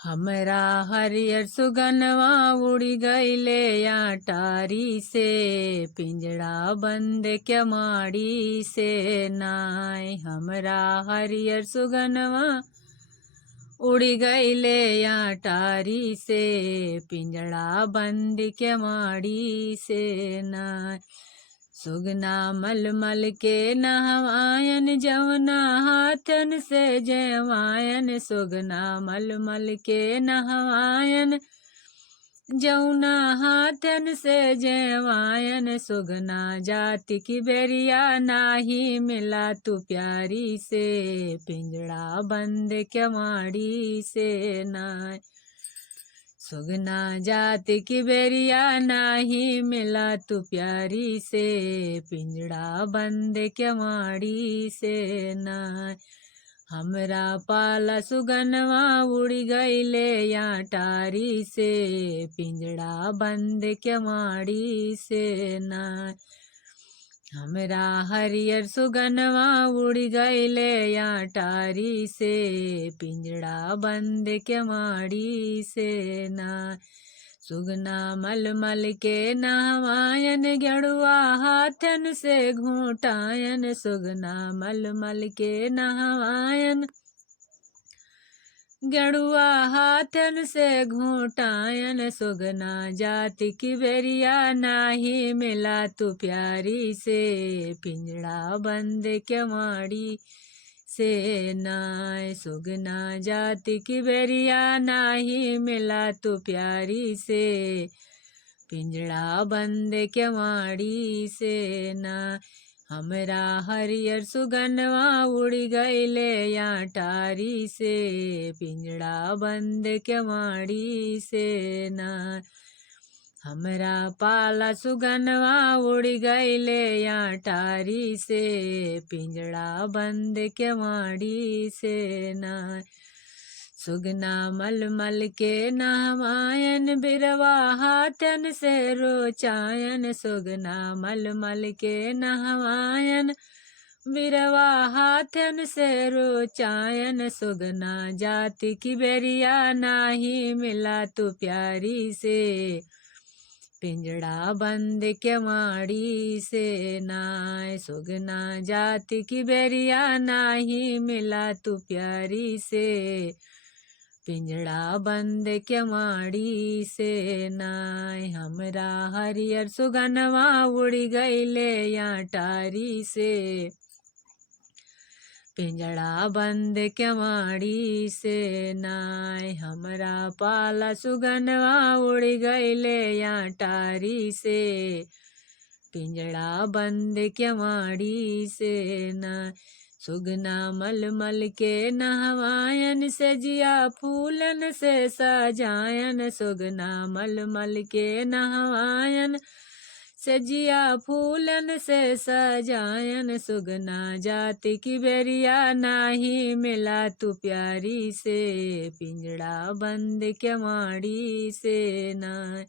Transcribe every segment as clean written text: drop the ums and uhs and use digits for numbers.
हमरा हरियर सुगनवा उड़ी गईले अटारी से, पिंजड़ा बंद केवाड़ी से नाय। हमरा हरियर सुगनवा उड़ी गईले अटारी से, पिंजड़ा बंद केवाड़ी से नाय। सुगना मलमल के नहवायन, जमुना हाथन से जेवायन। सुगना मलमल के नहवायन, जमुना हाथन से जेवायन। सुगना जाति की बेरिया नाही मिला तू प्यारी से, पिंजड़ा बंद केवाड़ी से नाय। सुगना जाति की बेरिया नाही मिला तू प्यारी से, पिंजड़ा बंद केवाड़ी से नाय। हमरा पाला सुगनवा उड़ी गईले अटारी से, पिंजड़ा बंद केवाड़ी से नाय। हमरा हरियर सुगनवा उड़ी गईले अटारी से, पिंजड़ा बंद केवाड़ी से नाय। सुगना मलमल के नहवायन, गेड़ुआ हाथन से घूटायन। सुगना मलमल के नहवायन, गेड़ुआ हाथन से घूटायन। सुगना जाति की बेरिया नाही मिला तू प्यारी से, पिंजड़ा बंद केवाड़ी से नाय। सुगना जाति की बेरिया नाही मिला तू प्यारी से, पिंजड़ा बंद केवाड़ी से नाय। हमरा हरियर सुगनवा उड़ी गईले अटारी से, पिंजड़ा बंद केवाड़ी से नाय। हमरा पाला सुगनवा उड़ी गईले अटारी से, पिंजड़ा बंद केवाड़ी से नाय। सुगना मलमल के नहवायन, बिरवा हाथन से रोचायन। सुगना मलमल के नहवायन, बिरवा हाथन से रोचायन। सुगना जाति की बेरिया नाही मिला तू प्यारी से, पिंजड़ा बंद केवाड़ी से नाय। सुगना जाति की बेरिया नाही मिला तू प्यारी से, पिंजड़ा बंद केवाड़ी से नाय। हमरा हरियर सुगनवा उड़ी गईले अटारी से, पिंजड़ा बंद केवाड़ी से नाय। हमरा पाला सुगनवा उड़ी गईले अटारी से, पिंजड़ा बंद केवाड़ी से नाय। सुगना मलमल के नहवायन, सजिया फूलन से सजायन। सुगना मलमल के नहवायन, सजिया फूलन से सजायन। सुगना जाति की बेरिया नाही मिला तू प्यारी से, पिंजड़ा बंद केवाड़ी से नाय।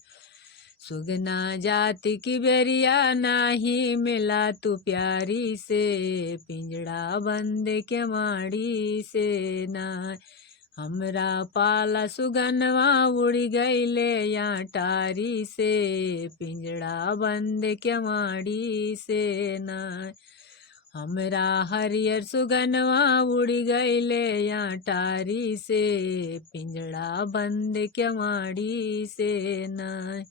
सुगना जाति की बेरिया नाही मिला तू प्यारी से, पिंजड़ा बंद केवाड़ी से नाय। हमरा पाला सुगनवा उड़ी गईले अटारी से, पिंजड़ा बंद केवाड़ी से नाय। हमरा हरियर सुगनवा उड़ी गईले अटारी से, पिंजड़ा बंद केवाड़ी से नाय।